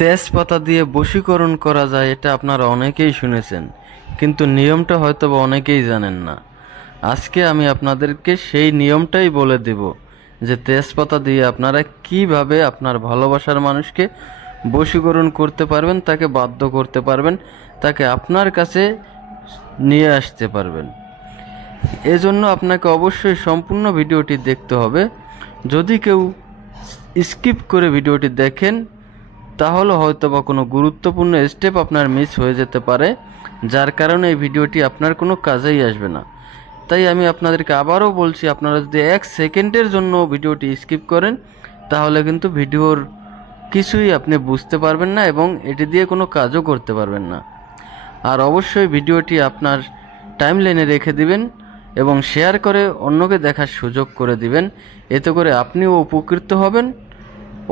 তেজপাতা দিয়ে বশীকরণ করা যায়, এটা আপনারা অনেকেই শুনেছেন, কিন্তু নিয়মটা হয়তো বা অনেকেই জানেন না। আজকে আমি আপনাদেরকে সেই নিয়মটাই বলে দেব যে তেজপাতা দিয়ে আপনারা কিভাবে আপনার ভালোবাসার মানুষকে বশীকরণ করতে পারবেন, তাকে বাধ্য করতে পারবেন, তাকে আপনার কাছে নিয়ে আসতে পারবেন। এজন্য আপনাকে অবশ্যই সম্পূর্ণ ভিডিওটি দেখতে হবে। যদি কেউ স্কিপ করে ভিডিওটি দেখেন তাহলে হয়তো বা কোনো গুরুত্বপূর্ণ স্টেপ আপনার মিস হয়ে যেতে পারে, যার কারণে এই ভিডিওটি আপনার কোনো কাজেই আসবে না। তাই আমি আপনাদেরকে আবারও বলছি, আপনারা যদি 1 সেকেন্ডের জন্য ভিডিওটি স্কিপ করেন তাহলে কিন্তু ভিডিওর কিছুই আপনি বুঝতে পারবেন না এবং এটি দিয়ে কোনো কাজও করতে পারবেন না। আর অবশ্যই ভিডিওটি আপনার টাইমলাইনে রেখে দিবেন এবং শেয়ার করে অন্যকে দেখার সুযোগ করে দিবেন। এতে করে আপনিও উপকৃত হবেন,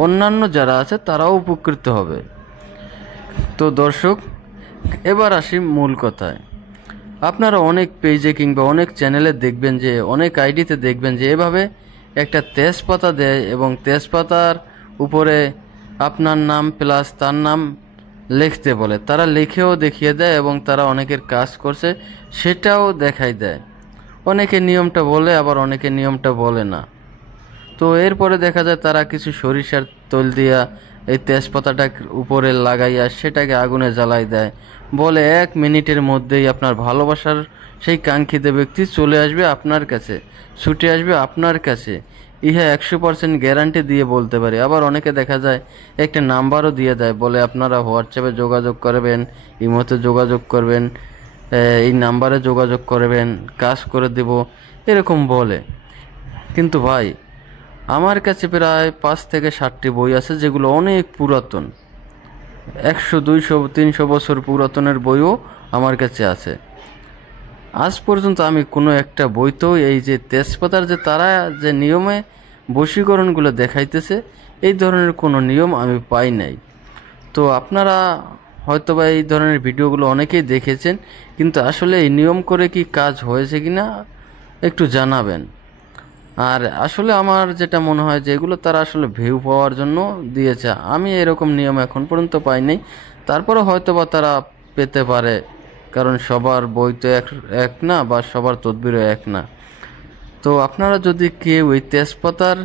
অন্যান্য যারা আছে তারাও উপকৃত হবে। তো দর্শক, এবার আসি মূল কথায়। আপনারা অনেক পেজে কিংবা অনেক চ্যানেলে দেখবেন যে, অনেক আইডিতে দেখবেন যে এভাবে একটা তেজপাতা দেয় এবং তেজপাতার উপরে আপনার নাম প্লাস তার নাম লিখতে বলে। তারা লিখেও দেখিয়ে দেয় এবং তারা অনেকের কাজ করছে সেটাও দেখাই দেয়। অনেকে নিয়মটা বলে, আবার অনেকে নিয়মটা বলে না। তো এরপরে দেখা যায় তারা কিছু সরিষার তেল দিয়া এই তেজপাতাটা উপরে লাগাইয়া সেটাকে আগুনে জ্বালাই দেয়, বলে 1 মিনিটের মধ্যেই আপনার ভালোবাসার সেই কাঙ্ক্ষিত ব্যক্তি চলে আসবে আপনার কাছে, ছুটে আসবে আপনার কাছে। ইহা 100% গ্যারান্টি দিয়ে বলতে পারি। আবার অনেকে দেখা যায় একটা নাম্বারও দিয়ে দেয়, বলে আপনারা হোয়াটসঅ্যাপে যোগাযোগ করবেন, ইমোতে যোগাযোগ করবেন, এই নাম্বারে যোগাযোগ করবেন, কাজ করে দেব, এরকম বলে। কিন্তু ভাই, আমার কাছে প্রায় 5 থেকে 7টি বই আছে যেগুলো অনেক পুরাতন, 100, 200, 300 বছর পুরাতনের বইও আমার কাছে আছে। আজ পর্যন্ত আমি কোনো একটা বইতেও এই যে তেজপাতার যে তারা যে নিয়মে বশীকরণগুলো দেখাইতেছে, এই ধরনের কোনো নিয়ম আমি পাই নাই। তো আপনারা হয়তোবা এই ধরনের ভিডিওগুলো অনেকেই দেখেছেন, কিন্তু আসলে এই নিয়ম করে কি কাজ হয়েছে কিনা একটু জানাবেন। আর আসলে আমার যেটা মনে হয় যে এগুলো তারা আসলে ভিউ পাওয়ার জন্য দিয়েছে। আমি এরকম নিয়ম এখন পর্যন্ত পাইনি, তারপরে হয়তো বা তারা পেতে পারে, কারণ সবার বই তো এক না, বা সবার তদবিরও এক না। তো আপনারা যদি কেউ এই তেজপাতার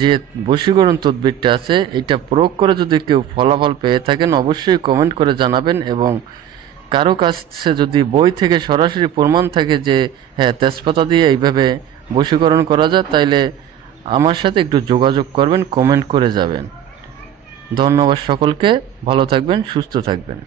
যে বশীকরণ তদবিরটা আছে এটা প্রয়োগ করে যদি কেউ ফলাফল পেয়ে থাকেন অবশ্যই কমেন্ট করে জানাবেন। এবং কারো কাছে যদি বই থেকে সরাসরি প্রমাণ থাকে যে হ্যাঁ তেজপাতা দিয়ে এইভাবে বশীকরণ করা যায়, তাইলে আমার সাথে একটু যোগাযোগ করবেন, কমেন্ট করে যাবেন। ধন্যবাদ সকলকে, ভালো থাকবেন, সুস্থ থাকবেন।